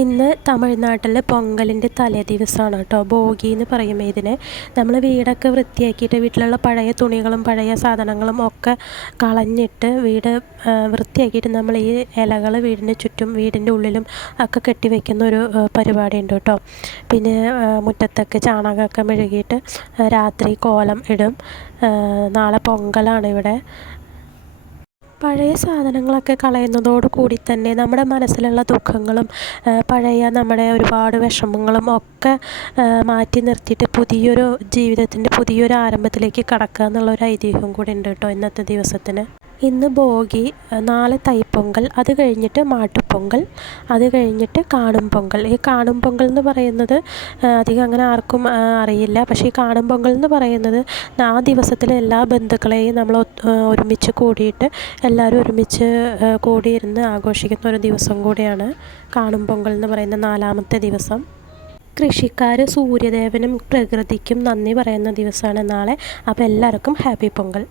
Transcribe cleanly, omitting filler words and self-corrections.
ഇന്ന് തമിഴ്നാട്ടിൽ പൊങ്കലിൻ്റെ തലേ ദിവസമാണ് കേട്ടോ. ഭോഗി എന്ന് പറയും ഇതിന്. നമ്മൾ വീടൊക്കെ വൃത്തിയാക്കിയിട്ട് വീട്ടിലുള്ള പഴയ തുണികളും പഴയ സാധനങ്ങളും ഒക്കെ കളഞ്ഞിട്ട് വീട് വൃത്തിയാക്കിയിട്ട് നമ്മൾ ഈ ഇലകൾ വീടിന് ചുറ്റും വീടിൻ്റെ ഉള്ളിലും ഒക്കെ കെട്ടി വയ്ക്കുന്ന ഒരു പരിപാടി ഉണ്ട് കേട്ടോ. പിന്നെ മുറ്റത്തൊക്കെ ചാണകമൊക്കെ മെഴുകിയിട്ട് രാത്രി കോലം ഇടും. നാളെ പൊങ്കലാണ് ഇവിടെ. പഴയ സാധനങ്ങളൊക്കെ കളയുന്നതോടു കൂടി തന്നെ നമ്മുടെ മനസ്സിലുള്ള ദുഃഖങ്ങളും പഴയ നമ്മുടെ ഒരുപാട് വിഷമങ്ങളും ഒക്കെ മാറ്റി നിർത്തിയിട്ട് പുതിയൊരു ജീവിതത്തിൻ്റെ പുതിയൊരു ആരംഭത്തിലേക്ക് കടക്കുക എന്നുള്ളൊരു ഐതിഹ്യം കൂടി ഉണ്ട് കേട്ടോ ഇന്നത്തെ ദിവസത്തിന്. ഇന്ന് ഭോഗി, നാളെ തൈപ്പൊങ്കൽ, അത് കഴിഞ്ഞിട്ട് മാട്ടുപ്പൊങ്കൽ, അത് കഴിഞ്ഞിട്ട് കാணும் പൊങ്കൽ. ഈ കാணும் പൊങ്കൽ എന്ന് പറയുന്നത് അധികം അങ്ങനെ ആർക്കും അറിയില്ല. പക്ഷേ ഈ കാணும் പൊങ്കൽ എന്ന് പറയുന്നത് ആ ദിവസത്തിൽ എല്ലാ ബന്ധുക്കളെയും നമ്മൾ ഒരുമിച്ച് കൂടിയിട്ട് എല്ലാവരും ഒരുമിച്ച് കൂടിയിരുന്ന് ആഘോഷിക്കുന്ന ഒരു ദിവസം കൂടിയാണ് കാணும் പൊങ്കൽ എന്ന് പറയുന്ന 4ാമത്തെ ദിവസം. കൃഷിക്കാർ സൂര്യദേവനും പ്രകൃതിക്കും നന്ദി പറയുന്ന ദിവസമാണ് നാളെ. അപ്പോൾ എല്ലാവർക്കും ഹാപ്പി പൊങ്കൽ.